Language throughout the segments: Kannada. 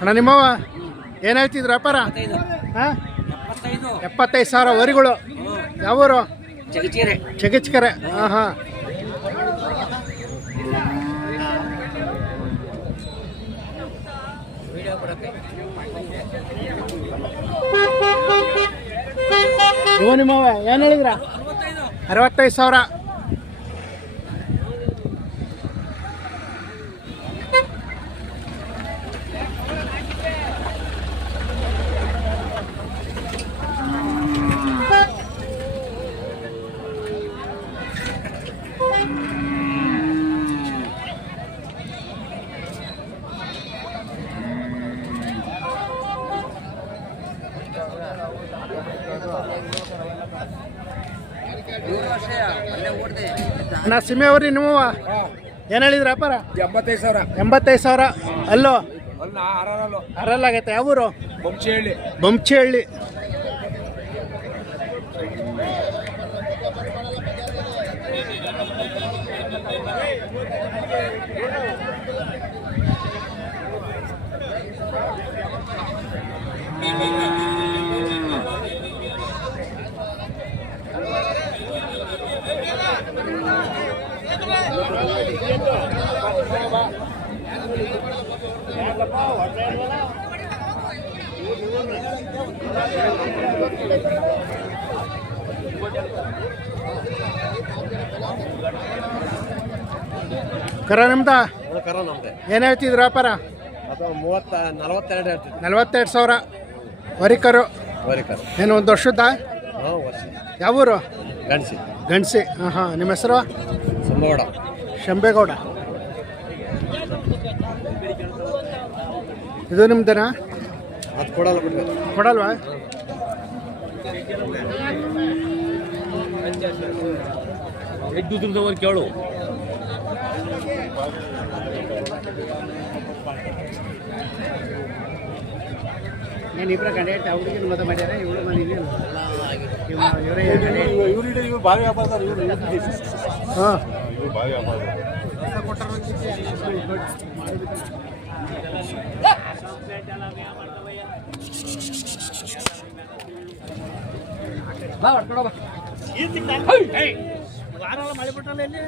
ಅಣ್ಣ ನಿಮ್ಮವ ಏನು ಹೇಳ್ತಿದ್ರು ವ್ಯಾಪಾರ? ಹಾಂ 75,000 ವರಿಗಳು. ಯಾವೂರು? ಚಗಿಚ್ಕೆರೆ. ಹಾಂ ಹಾಂ. ಇವು ನಿಮ್ಮವ ಏನು ಹೇಳಿದ್ರ? 65,000. ಅಣ್ಣ ಸಿಮೆ ಅವ್ರಿ ನಿಮ್ಮವ ಏನು ಹೇಳಿದ್ರ ವ್ಯಾಪಾರ? 85,000. ಅಲ್ಲೋ ಅರಲ್ಲಾಗೈತೆ. ಯಾವೂರು? ಬಂಚೇಹಳ್ಳಿ. ಕರ ನಿಮ್ದ? ಏನು ಹೇಳ್ತಿದ್ರು ವ್ಯಾಪಾರ? 42,000 ವರಿಕರು. ಏನು ಒಂದು ವರ್ಷದ? ಯಾವೂರು? ಗಣಸಿ. ಹಾಂ ಹಾಂ. ನಿಮ್ಮ ಹೆಸರು? ಶಂಬೇಗೌಡ. ಇದು ನಿಮ್ದೇನಾ? ಕೊಡಲ್ವಾ? ಕೇಳು. నేను ఇప్పుడు కండక్ట్ అవుతుంది మొత్తం ಮಾಡ್ಯಾರ ಇವಳು ಮನೆ ಇದೆ ಇವರು ಭಾರಿ ವ್ಯಾಪಾರ ಇವರು ಹಾಂ ಇವರು ಭಾರಿ ವ್ಯಾಪಾರ ಬಾ ಹೊಡ್ಕೊಡ ಬಾ ವಾರಲ್ಲ ಮಳೆ ಬಿಟ್ಟಲ್ಲ ಇಲ್ಲಿ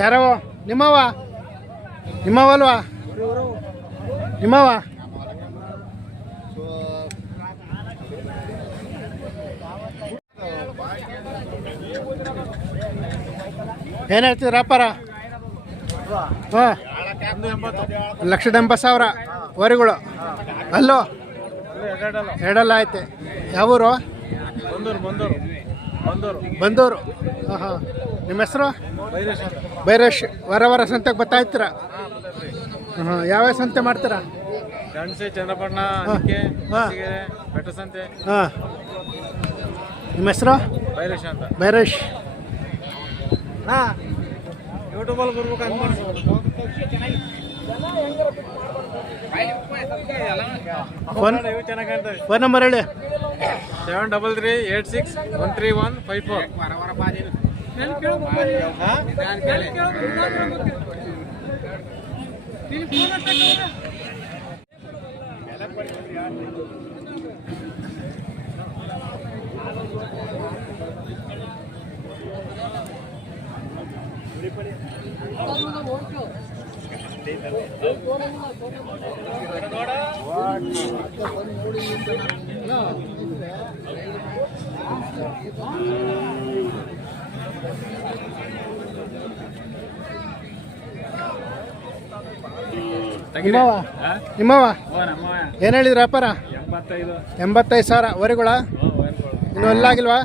ಯಾರವ? ನಿಮ್ಮವ? ನಿಮ್ಮವಲ್ವಾ? ನಿಮ್ಮವ? ಏನು ಹೇಳ್ತಿದ್ರು ವ್ಯಾಪಾರ? ಹಾಂ 1,80,000 ವರಿಗಳು. ಅಲ್ಲೋ ಎರಡಲ್ಲ ಐತೆ. ಯಾವೂರು? ಬಂದೂರು. ಹಾಂ ಹಾಂ. ನಿಮ್ಮ ಹೆಸರು? ಬೈರೇಶ್. ವಾರ ಸಂತೆಗೆ ಬರ್ತಾ ಇರ್ತೀರ? ಹಾಂ. ಯಾವ್ಯಾವ ಸಂತೆ ಮಾಡ್ತೀರಾ? ಗಣಸಿ ಚಂದ್ರಪಟ್ಟಣ ಹಾ. ಅದಕ್ಕೆ ಹಾ. ಬೆಟ್ಟಸಂತೆ ಹಾಂ ನಿಮ್ಮ ಹೆಸರು ಬೈರೇಶ್ ಅಂತ ಬೈರೇಶ್ ಯೂಟ್ಯೂಬಲ್ಲಿ ಬರ್ಬೇಕು ಅನ್ಕೊಂಡು ಫೋನ್ ಇವು ಚೆನ್ನಾಗಿ ಕಾಣ್ತವೆ ಫೋನ್ ನಂಬರ್ ಹೇಳಿ 7336131454 ನಿಮ್ಮವ ನಿಮ್ಮವ ಏನು ಹೇಳಿದ್ರು ವ್ಯಾಪಾರ 85 85 ಸಾವಿರ ವರೆಗಳ ಇನ್ನು ಅಲ್ಲಾಗಿಲ್ವಾ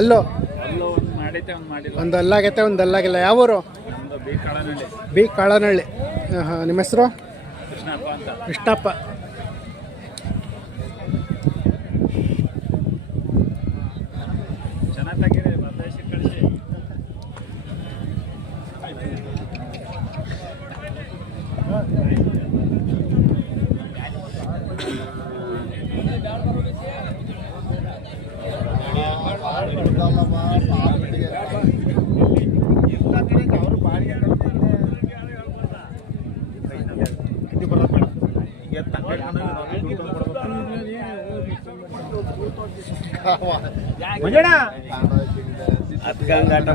ಅಲ್ಲೋ ಅಲ್ಲೂ ಒಂದು ಮಾಡೈತೆ ಒಂದು ಮಾಡಿಲ್ಲ ಒಂದು ಅಲ್ಲಾಗೈತೆ ಒಂದು ಅಲ್ಲಾಗಿಲ್ಲ ಯಾವೂರು ನಮ್ಮದು ಬಿ ಕಾಳನಹಳ್ಳಿ ಬಿ ಕಾಳನಹಳ್ಳಿ ಹಾಂ ನಿಮ್ಮ ಹೆಸರು ಕೃಷ್ಣಪ್ಪ ಅಂತ ಕೃಷ್ಣಪ್ಪ ಚೆನ್ನಾಗಿ ತೆಗೀರಿ ಪ್ರದೇಶಕ್ಕೆ ಕಳಿಸಿ ಮಂಜಣ್ಣ ಹತ್ಕಂಗಾಟ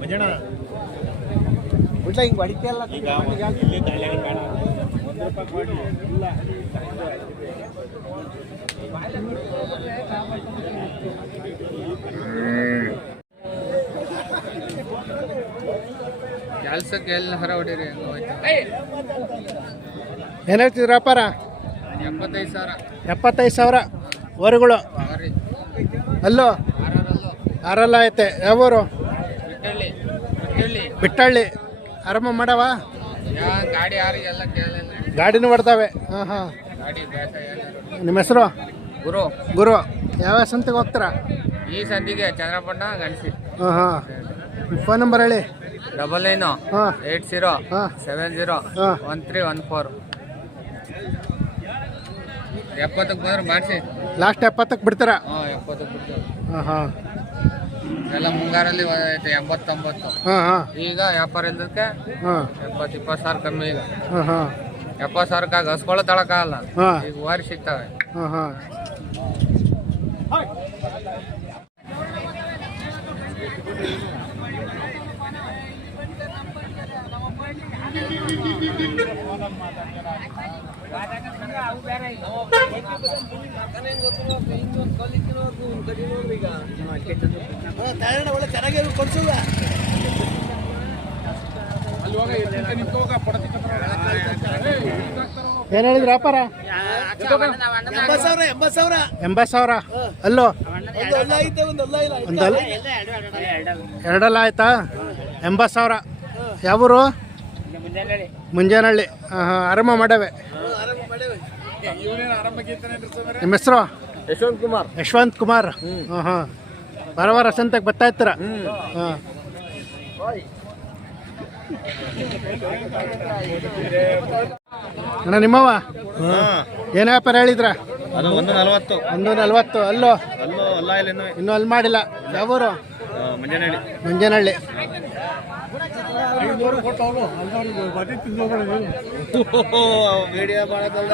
ಮಂಜಣ್ಣ ಹಿಂಗೆ ಹೊಡಿತಿಯಲ್ಲ ಈಗ ಇಲ್ಲಿ ತಲೆಗೆ ಬೇಡ 1 ರೂಪಾಯಿ ಕೊಡಿ ಇಲ್ಲ ಕೆಲ್ಸಕ್ಕೆ ಎಲ್ಲ ಹೊರ ಹೊಡೀರಿ ಏನು ಹೇಳ್ತಿದ್ರು ವ್ಯಾಪಾರ 75 ಸಾವಿರ 75 ಸಾವಿರ ವರೆಗಳು ಅಲ್ಲೋ ಆರಲ್ಲ ಐತೆ ಯಾವೂರು ಬಿಟ್ಟಳ್ಳಿ ಆರಾಮ ಮಾಡವ ಗಾಡಿ ಯಾರಿಗೆಲ್ಲ ಕೇಳಿಲ್ಲ ಗಾಡಿನೂ ಹೊಡ್ತಾವೆ ಹಾಂ ಹಾಂ ಗಾಡಿ ನಿಮ್ಮ ಹೆಸರು ಗುರು ಗುರು ಯಾವ ಸಂತೆಗೆ ಹೋಗ್ತಾರಾ ಈ ಸಂಧಿಗೆ ಚಂದ್ರಪಟ್ಟಣ ಗಣಸಿ ಹಾಂ ಹಾಂ ಫೋನ್ ನಂಬರ್ ಹೇಳಿ 99 ಹಾಂ 80 ಹಾಂ 70 ಹಾಂ 1314 70ಕ್ಕೆ ಬಂದ್ರೆ ಮಾಡಿಸಿ ಲಾಸ್ಟ್ 70ಕ್ಕೆ ಬಿಡ್ತೀರಾ 70ಕ್ಕೆ ಬಿಡ್ತೀವಿ ಹಾಂ ಹಾಂ ಎಲ್ಲ ಮುಂಗಾರಲ್ಲಿ ಐತೆ 80-90 ಹಾಂ ಹಾಂ ಈಗ ವ್ಯಾಪಾರ ಇದ್ದಕ್ಕೆ ಹಾಂ 70-20 ಸಾವಿರ ಕಮ್ಮಿ ಈಗ ಹಾಂ ಹಾಂ 70 ಸಾವಿರಕ್ಕಾಗ ಹಸ್ಕೊಳ್ಳೋ ತಳಕಾಗಲ್ಲ ಹಾಂ ಈಗ ವಾರಿ ಸಿಗ್ತವೆ ಹಾಂ ಹಾಂ ಏನು ಹೇಳಿದ್ರು ವ್ಯಾಪಾರ 80 ಸಾವಿರ ಅಲ್ಲೋ ಒಂದು ಎರಡಲ್ಲ ಆಯ್ತಾ 80 ಸಾವಿರ ಯಾವೂರು ಮುಂಜಾನಹಳ್ಳಿ ಹಾಂ ಹಾಂ ಆರಾಮ ಮಾಡವೆ ನಿಮ್ಮ ಹೆಸರು ಯಶವಂತ್ ಕುಮಾರ್ ಹಾಂ ಹಾಂ ಬರವಾರ ಸಂತೆಗೆ ಬರ್ತಾ ಇರ್ತೀರ ಹಾಂ ಅಣ್ಣ ನಿಮ್ಮವ ಏನು ವ್ಯಾಪಾರ ಹೇಳಿದ್ರ ಅದು 140 140 ಅಲ್ಲೋ ಅಲ್ಲೂ ಅಲ್ಲ ಇಲ್ಲ ಇನ್ನೂ ಅಲ್ಲಿ ಮಾಡಿಲ್ಲ ಯಾವೂರು ಮಂಜನಹಳ್ಳಿ ಮುಂಜಾನಹಳ್ಳಿ ವಿಡಿಯೋ ಮಾಡೋದಲ್ಲ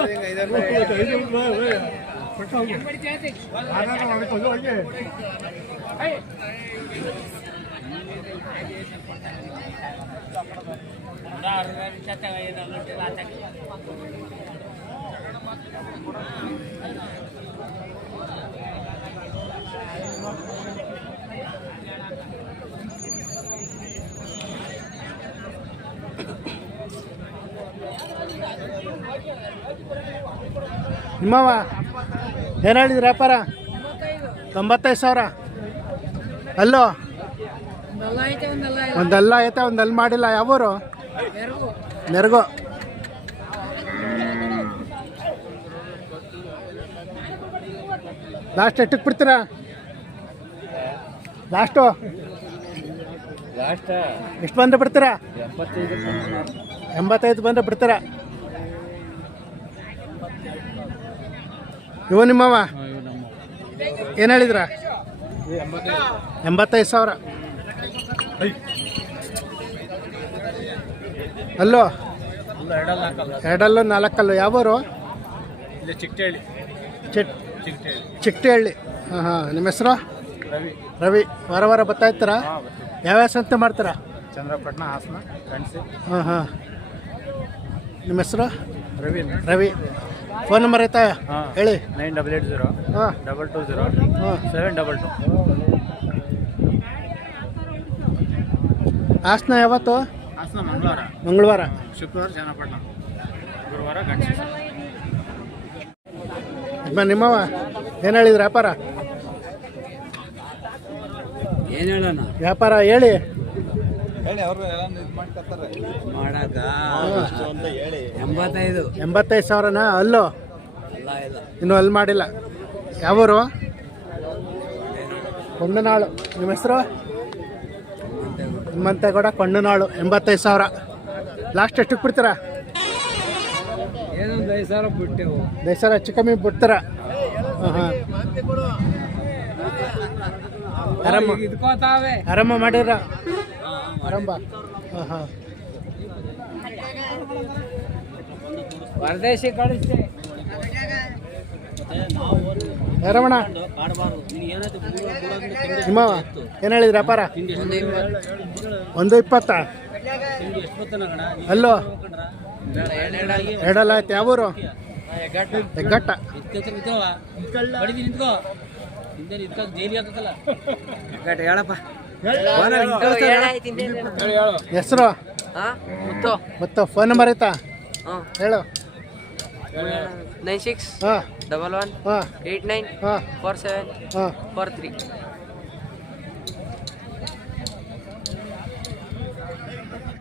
ನಿಮ್ಮವ ಏನು ಹೇಳಿದ್ರಿ ವ್ಯಾಪಾರ 95 ಸಾವಿರ ಅಲ್ಲೋ ಒಂದಲ್ಲ ಐತೆ ಒಂದಲ್ಲಿ ಮಾಡಿಲ್ಲ. ಯಾವೂರು? ನೆರಗು. ಲಾಸ್ಟ್ ಎಷ್ಟಕ್ಕೆ ಬಿಡ್ತೀರಾ? ಲಾಸ್ಟು ಲಾಸ್ಟ್ ಎಷ್ಟು ಬಂದರೆ ಬಿಡ್ತೀರಾ? 75. 85 ಬಂದರೆ ಬಿಡ್ತೀರಾ? ಇವು ನಿಮ್ಮವ ಏನು ಹೇಳಿದ್ರ? 85,000. ಅಲ್ಲೋ ಎರಡಲ್ಲೂ 4 ಯಾವೂರು? ಇಲ್ಲಿ ಚಿಕ್ಕಟಳ್ಳಿ. ಚಿಕ್ಕಟಳ್ಳಿ. ಹಾಂ ಹಾಂ. ನಿಮ್ಮ ಹೆಸರು? ರವಿ. ವಾರ ವಾರ ಬರ್ತಾ ಇರ್ತೀರಾ? ಯಾವ್ಯಾವ ಸಂತೆ ಮಾಡ್ತೀರಾ? ಚಂದ್ರಪಟ್ಟಣ, ಹಾಸನ, ಕಣಸಿ. ಹಾಂ ಹಾಂ. ನಿಮ್ಮ ಹೆಸರು? ರವಿ. ಫೋನ್ ನಂಬರ್ ಆಯ್ತಾ? ಹೇಳಿ. 9880 ಹಾಂ 220 ಹಾಂ. 722. ಹಾಸನ ಯಾವತ್ತು? ಹಾಸನ ಮಂಗಳವಾರ. ಶುಕ್ರವಾರ ಚನ್ನಪಟ್ಟಣ, ಗುರುವಾರ ಗಣಸಿ. ನಿಮ್ಮವ ಏನು ಹೇಳಿದ್ರು ವ್ಯಾಪಾರ? ಏನು ಹೇಳೋಣ? ವ್ಯಾಪಾರ ಹೇಳಿ. ಮಾಡಾಕ 85. 85,000ನಾ? ಅಲ್ಲೋ ಅಲ್ಲ ಇಲ್ಲ. ಇನ್ನೂ ಅಲ್ಲಿ ಮಾಡಿಲ್ಲ. ಯಾವೂರು? ಕೊಂಡನಾಳು. ನಿಮ್ಮ ಹೆಸರು? ಹನುಮಂತೇಗೌಡ, ಕೊಂಡನಾಳು. 85,000. ಲಾಸ್ಟ್ ಎಷ್ಟಕ್ಕೆ ಬಿಡ್ತೀರಾ? ಏನೊಂದು 5,000 ಬಿಟ್ಟೆವು. 5,000 ಹೆಚ್ಚು ಕಮ್ಮಿ ಬಿಡ್ತೀರಾ? ಹಾಂ ಹಾಂ. ಆರಾಮ ಇದ್ಕೋತಾವೆ. ಆರಾಮ ಮಾಡಿರ? ಆರಂಭ. ಹಾಂ ಹಾಂ. ಪರದೇಶಿ ಕಳಿಸ್ತೆ. ರಮಣ ನಿಮ್ಮವ ಏನು ಹೇಳಿದ್ರಿ ವ್ಯಾಪಾರ? 120. ಅಲ್ಲೋ ಎರಡಲ್ಲ ಆಯ್ತು. ಯಾವೂರು? ಹೆಗ್ಗಟ್ಟ. ಹೇಳಪ್ಪ. ಹೆಸರು? ಮತ್ತು ಫೋನ್ ನಂಬರ್ ಐತಾ? ಹೇಳು. 96 ಹಾಂ 11 ಹಾಂ 89 ಹಾಂ 47 ಹಾಂ. 43.